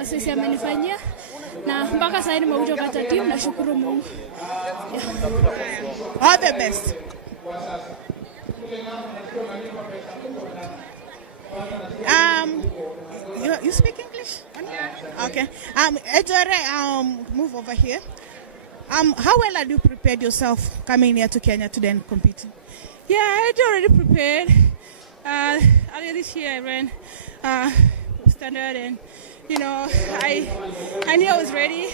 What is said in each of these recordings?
mazoezi amenifanyia na mpaka sasa nimekuja katika timu, nashukuru Mungu. All the best. You speak English? Yeah. Okay. Ejore, move over here. How well had you prepared yourself coming here to Kenya today and competing? Yeah, I already prepared. Earlier this year I ran standard, and I knew I was ready.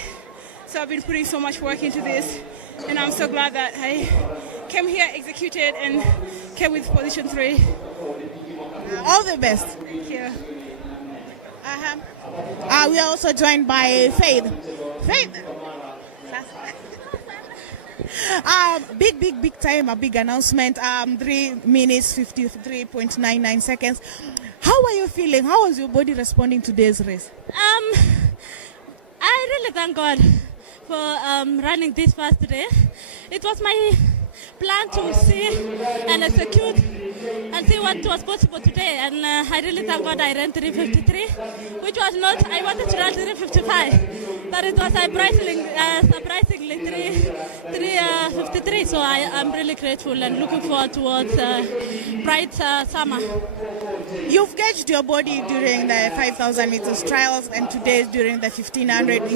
So I've been putting so much work into this, and I'm so glad that I came here, executed, and came with position 3. All the best. Thank you. We are also joined by Faith. Faith. Big time, a big announcement. 3 minutes 53.99 seconds. How are you feeling? How was your body responding to today's race? I really thank God for running this fast today. It was my plan to see and execute and see what was possible today, and I really thank God I ran 3:53, which was not, I wanted to run 3:55, but it was surprisingly 3:53, so I'm really grateful and looking forward towards bright summer. You've gauged your body during the 5,000 meters trials and today during the 1,500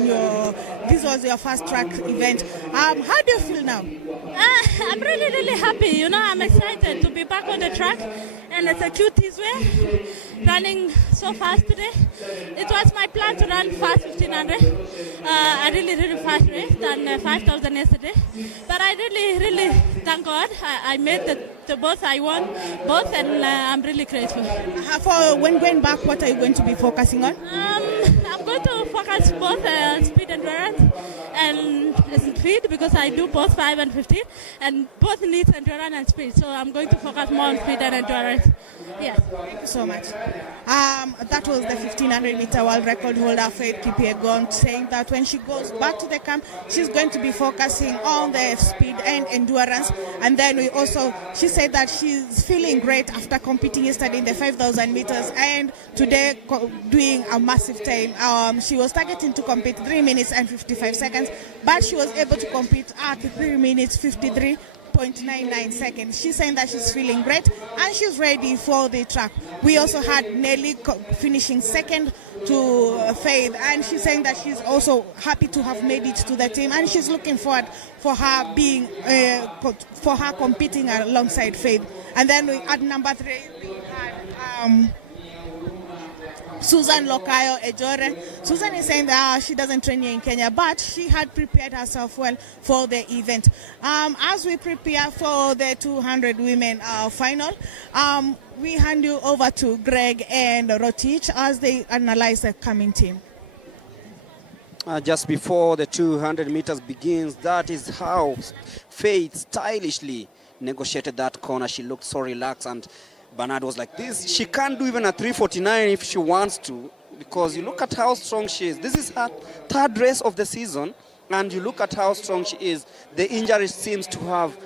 this was your fast track event. How do you feel now? I'm really happy. I'm excited to be back on the track and execute this way, running so fast today. It was my plan to run fast 1,500, a really fast race than 5,000 yesterday. But I really thank God. I made the both. I won both, and I'm really grateful. For when going back, what are you going to be focusing on? I'm going to focus both speed endurance and speed, because I do both 5 and 15, and both needs endurance and speed. So I'm going to focus more on speed and endurance. Yes. Thank you so much. That was the 1,500 meter world record holder Faith Kipyegon saying that when she goes back to the camp, she's going to be focusing on the speed and endurance. And then she said that she's feeling great after competing yesterday in the 5,000 meters and today doing a massive time. She was targeting to compete 3 minutes and 55 seconds, but she was able to compete at 3 minutes 53.99 seconds. She's saying that she's feeling great and she's ready for the track. We also had Nelly finishing second to Faith, and she's saying that she's also happy to have made it to the team, and she's looking forward for her competing alongside Faith. And then at number 3 we had Susan Lokayo Ejore. Susan is saying that she doesn't train here in Kenya, but she had prepared herself well for the event. As we prepare for the 200 women final, we hand you over to Greg and Rotich as they analyze the coming team. Just before the 200 meters begins, that is how Faith stylishly negotiated that corner. She looked so relaxed, and Bernard was like this. She can't do even a 3:49 if she wants to, because you look at how strong she is. This is her 3rd race of the season, and you look at how strong she is. The injury seems to have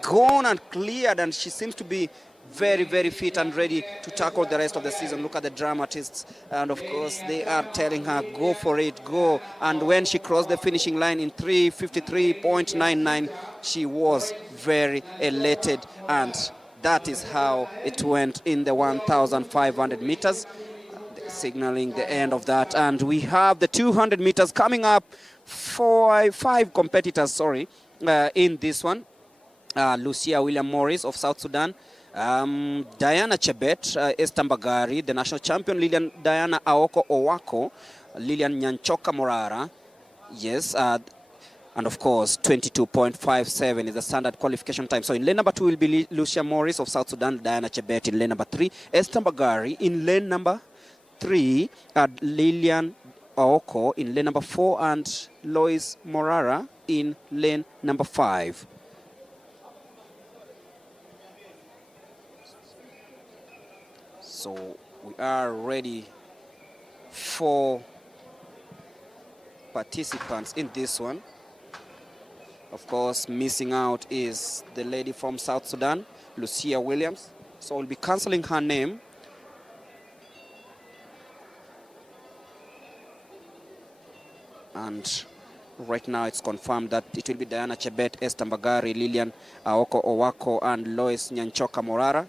gone and cleared, and she seems to be very fit and ready to tackle the rest of the season. Look at the dramatists, and of course they are telling her, go for it, go. And when she crossed the finishing line in 3:53.99, she was very elated, and that is how it went in the 1,500 meters, signaling the end of that. And we have the 200 meters coming up for 5 competitors, in this one. Lucia William Morris of South Sudan, Diana Chebet, Esther Mbagari, the national champion, Diana Aoko Owako, Lilian Nyanchoka Morara, yes, and of course 22.57 is the standard qualification time. So in lane number 2 will be Lucia Morris of South Sudan, Diana Chebet in lane number 3, Esther Mbagari in lane number 3, Lilian Aoko in lane number 4, and Lois Morara in lane number 5. So we are ready for participants in this one. Of course, missing out is the lady from South Sudan, Lucia Williams. So we'll be cancelling her name. And right now it's confirmed that it will be Diana Chebet, Esther Mbagari, Lilian Aoko Owako, and Lois Nyanchoka Morara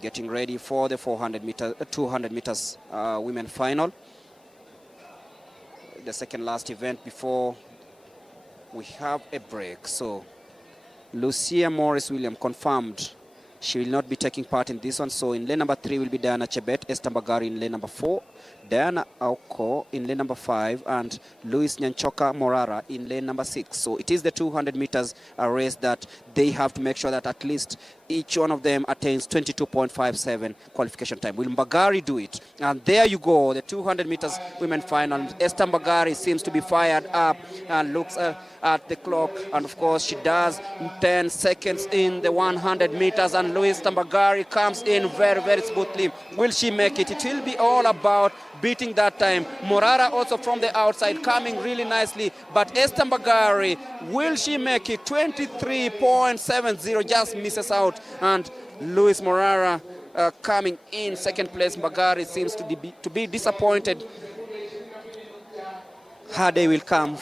getting ready for the 200 meters women final. The second last event before we have a break. So Lucia Morris William confirmed she will not be taking part in this one. So in lane number 3 will be Diana Chebet, Esther Mbagari in lane number 4, Diana Aoko in lane number 5, and Luis Nyanchoka Morara in lane number 6. So it is the 200 meters race that they have to make sure that at least each one of them attains 22.57 qualification time. Will Mbagari do it? And there you go, the 200 meters women final. Esther Mbagari seems to be fired up and looks at the clock, and of course she does 10 seconds in the 100 meters, and Luis Mbagari comes in very, very smoothly. Will she make it? It will be all about beating that time. Morara also from the outside coming really nicely, but Esther Mbagari, will she make it? 23.70, just misses out, and Luis Morara coming in second place. Mbagari seems to be disappointed. Her day will come,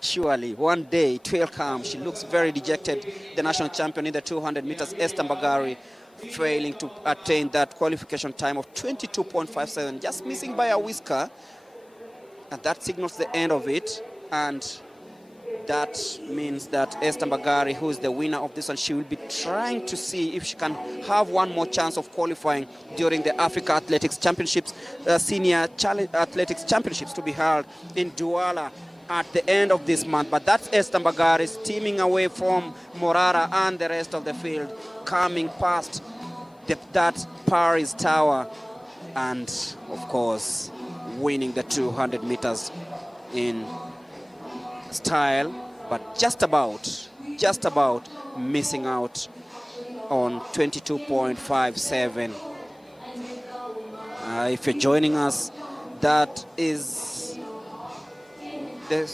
surely. One day it will come. She looks very dejected. The national champion in the 200 meters, Esther Mbagari, failing to attain that qualification time of 22.57, just missing by a whisker. And that signals the end of it. And that means that Esther Mbagari, who is the winner of this one, she will be trying to see if she can have one more chance of qualifying during the Africa Athletics Championships, Senior Athletics Championships to be held in Douala at the end of this month. But that's Esther Mbagari steaming away from Morara and the rest of the field, coming past that Paris Tower, and of course winning the 200 meters in style, but just about missing out on 22.57. If you're joining us, that is the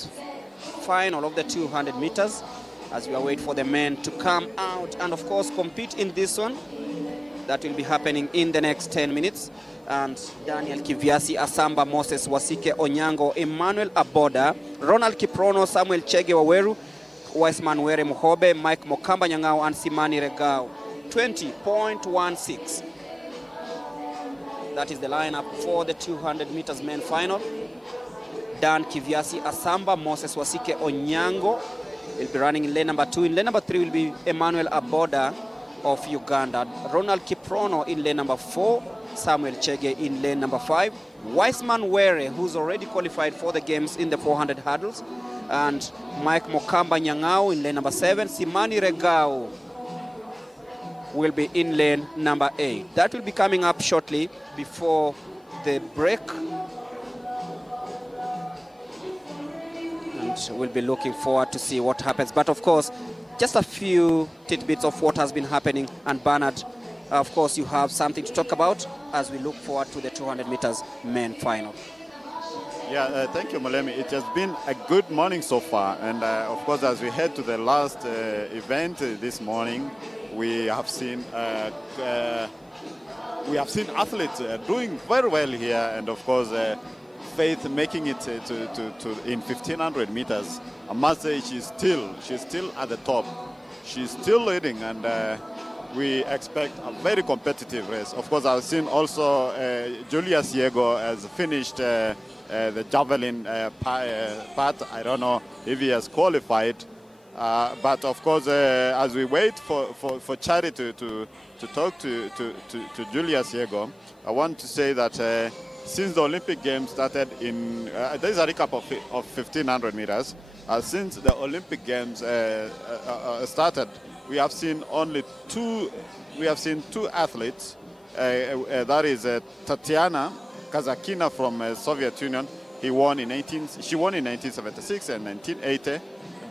final of the 200 meters as we await for the men to come out and of course compete in this one. That will be happening in the next 10 minutes. And Daniel Kiviasi, Asamba, Moses Wasike, Onyango, Emmanuel Aboda, Ronald Kiprono, Samuel Chege Waweru, Wiseman Were Muhobe, Mike Mokamba Nyangao, and Simani Regao. 20.16. That is the lineup for the 200 meters men final. Dan Kiviasi, Asamba, Moses Wasike, Onyango will be running in lane number 2. In lane number 3 will be Emmanuel Aboda of Uganda. Ronald Kiprono in lane number 4. Samuel Chege in lane number 5. Wiseman Were, who's already qualified for the games in the 400 hurdles. And Mike Mokamba Nyangao in lane number 7. Simani Regao will be in lane number 8. That will be coming up shortly before the break. And we'll be looking forward to see what happens. But of course, just a few tidbits of what has been happening. And Bernard, of course, you have something to talk about as we look forward to the 200 meters men final. Yeah, thank you, Malemi. It has been a good morning so far. And of course, as we head to the last event this morning, we have seen athletes doing very well here. And of course, Faith making it to in 1500 meters. I must say she's still at the top. She's still leading, and we expect a very competitive race. Of course, I've seen also Julius Diego has finished the javelin part. I don't know if he has qualified, but of course, as we wait for Charity to talk to Julius Diego, I want to say that since the Olympic Games started in, there is a recap of 1500 meters. Since the Olympic Games started, we have seen two athletes. That is Tatiana Kazakina from Soviet Union. She won in 1976 and 1980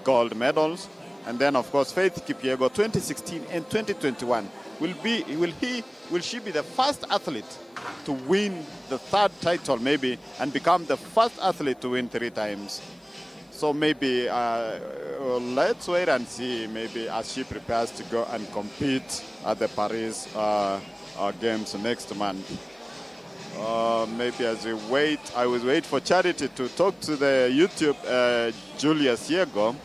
gold medals. And then of course Faith Kipyego 2016 and 2021. Will she be the first athlete to win the third title maybe and become the first athlete to win 3 times? So maybe let's wait and see, maybe as she prepares to go and compete at the Paris Games next month. Maybe as we wait, I will wait for Charity to talk to the YouTube Julius Diego.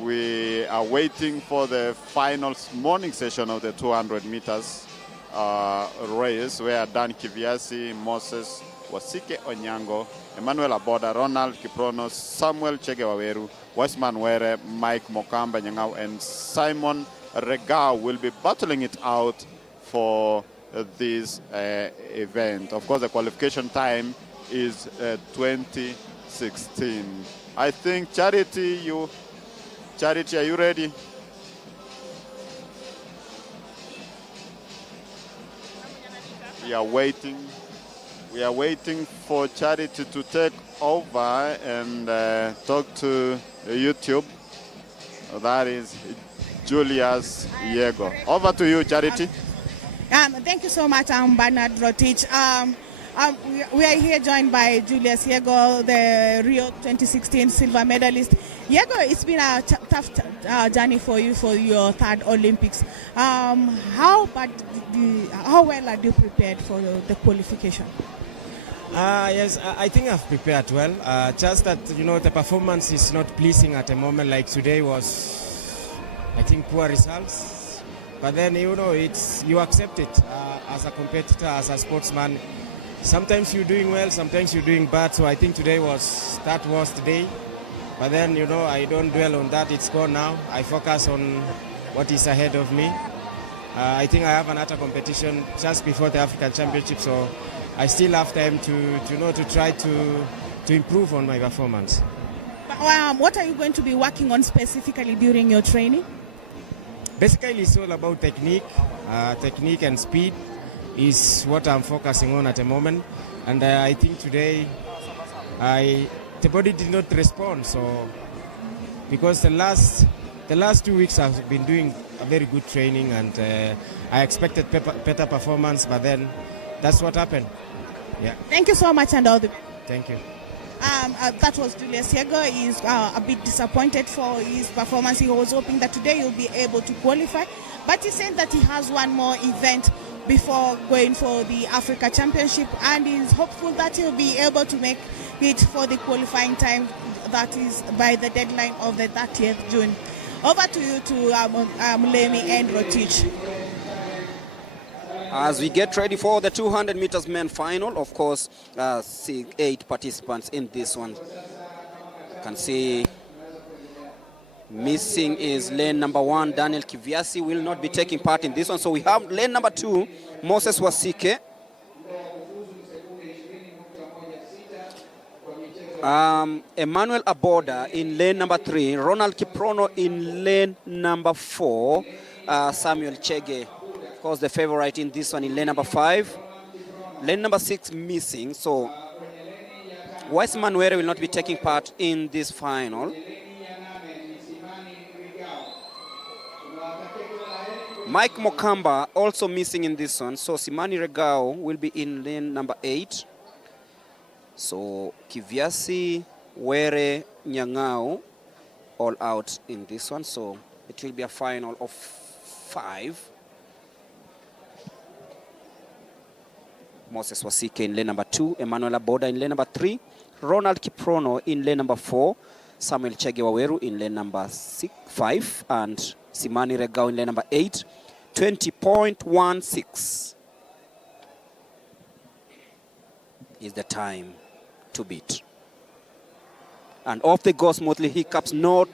We are waiting for the final morning session of the 200 meters race where Dan Kiviasi, Moses Wasike Onyango, Emmanuel Aboda, Ronald Kiprono, Samuel Chege Waweru, Weisman Were, Mike Mokamba Nyangao, and Simon Regao will be battling it out for this event. Of course, the qualification time is 2016. I think Charity, are you ready? We are waiting for Charity to take over and talk to YouTube. That is Julius Diego. Over to you, Charity. Thank you so much, Bernard Rotich. We are here joined by Julius Diego, the Rio 2016 silver medalist. Diego, it's been a tough journey for you for your third Olympics. How well are you prepared for the qualification? Yes, I think I've prepared well. Just that, the performance is not pleasing at the moment. Like today was, I think, poor results. But then, you accept it as a competitor, as a sportsman. Sometimes you're doing well, sometimes you're doing bad. So I think today was the day. But then, I don't dwell on that. It's gone now. I focus on what is ahead of me. I think I have another competition just before the African Championship. So I still have time to try to improve on my performance. What are you going to be working on specifically during your training? Basically, it's all about technique. Technique and speed is what I'm focusing on at the moment. And I think today, the body did not respond. So, because the last 2 weeks I've been doing a very good training, and I expected better performance, but then that's what happened. Yeah. Thank you so much, and all the. Thank you. That was Julius Diego. He's a bit disappointed for his performance. He was hoping that today he'll be able to qualify, but he said that he has one more event before going for the Africa Championship, and he's hopeful that he'll be able to make it for the qualifying time, that is by the deadline of the 30th June. Over to you to Mulemi and Rotich. As we get ready for the 200 meters men final, of course, see 8 participants in this one. You can see missing is lane number 1, Daniel Kiviasi will not be taking part in this one. So we have lane number 2, Moses Wasike. Emmanuel Aboda in lane number 3, Ronald Kiprono in lane number 4, Samuel Chege, of course, the favorite in this one in lane number 5. Lane number 6 missing, so Weisman Were will not be taking part in this final. Mike Mokamba also missing in this one, so Simani Regao will be in lane number 8. So Kiviasi, Were, Nyangao all out in this one, so it will be a final of 5. Moses Wasike in lane number 2, Emmanuel Aboda in lane number 3, Ronald Kiprono in lane number 4, Samuel Chege Waweru in lane number 5, and Simani Regao in lane number 8. 20.16 is the time to beat. And off they go smoothly. Hiccups not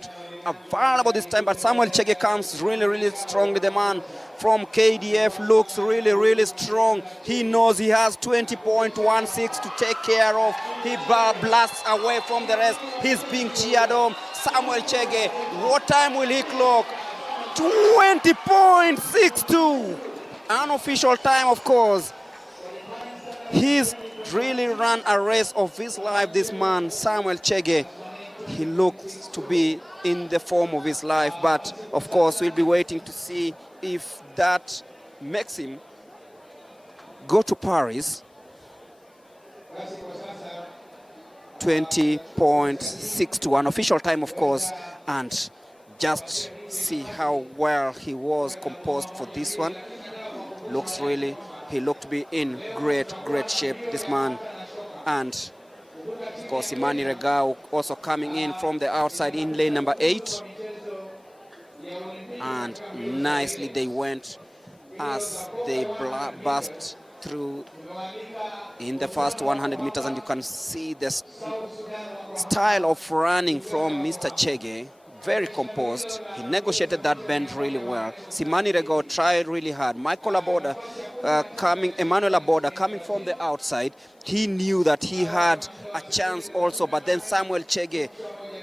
available this time, but Samuel Chege comes really strongly. The man from KDF looks really strong. He knows he has 20.16 to take care of. He blasts away from the rest. He's being cheered on. Samuel Chege, what time will he clock? 20.62. Unofficial time, of course. He's really run a race of his life, this man, Samuel Chege. He looks to be in the form of his life, but of course we'll be waiting to see if that makes him go to Paris. 20.62, unofficial time, of course, and just see how well he was composed for this one. Looks really He looked to be in great shape, this man. And of course, Imani Regao also coming in from the outside in lane number 8. And nicely they went as they burst through in the first 100 meters. And you can see the style of running from Mr. Chege. Very composed. He negotiated that bend really well. Simani Rego tried really hard. Emmanuel Aboda coming from the outside. He knew that he had a chance also, but then Samuel Chege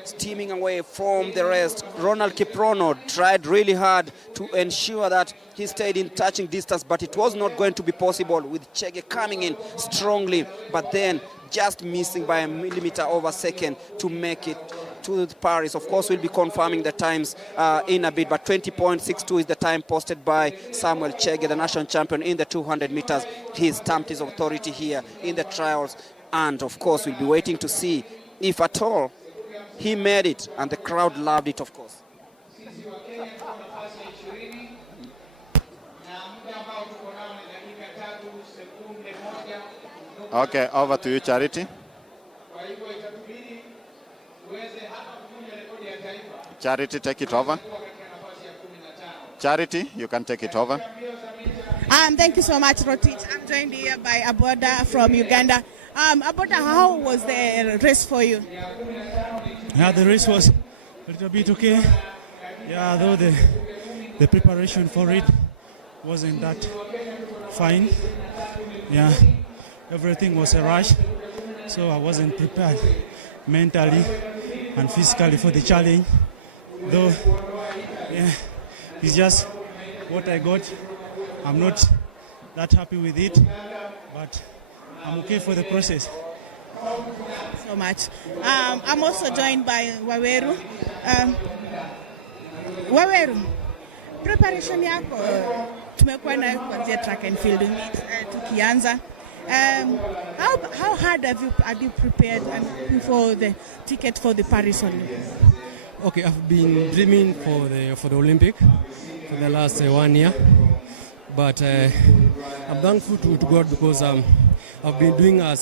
steaming away from the rest. Ronald Kiprono tried really hard to ensure that he stayed in touching distance, but it was not going to be possible with Chege coming in strongly, but then just missing by a millimeter over second to make it to Paris. Of course, we'll be confirming the times in a bit, but 20.62 is the time posted by Samuel Chege, the national champion in the 200 meters. He stamped his authority here in the trials, and of course, we'll be waiting to see if at all he made it, and the crowd loved it, of course. Okay, over to you, Charity. Charity, take it over. Charity, you can take it over. Thank you so much, Rotich. I'm joined here by Aboda from Uganda. Aboda, how was the race for you? Yeah, the race was a little bit okay. Yeah, though the preparation for it wasn't that fine. Yeah, everything was a rush, so I wasn't prepared mentally and physically for the challenge. Though, yeah, it's just what I got. I'm not that happy with it, but I'm okay for the process. So much. I'm also joined by Waweru. Waweru, preparation yako tumekuwa nayo kuanzia track and field meet tukianza. How hard have you prepared for the ticket for the Paris Olympics? Okay, I've been dreaming for the Olympic for the last 1 year, but I'm thankful to God because I've been doing a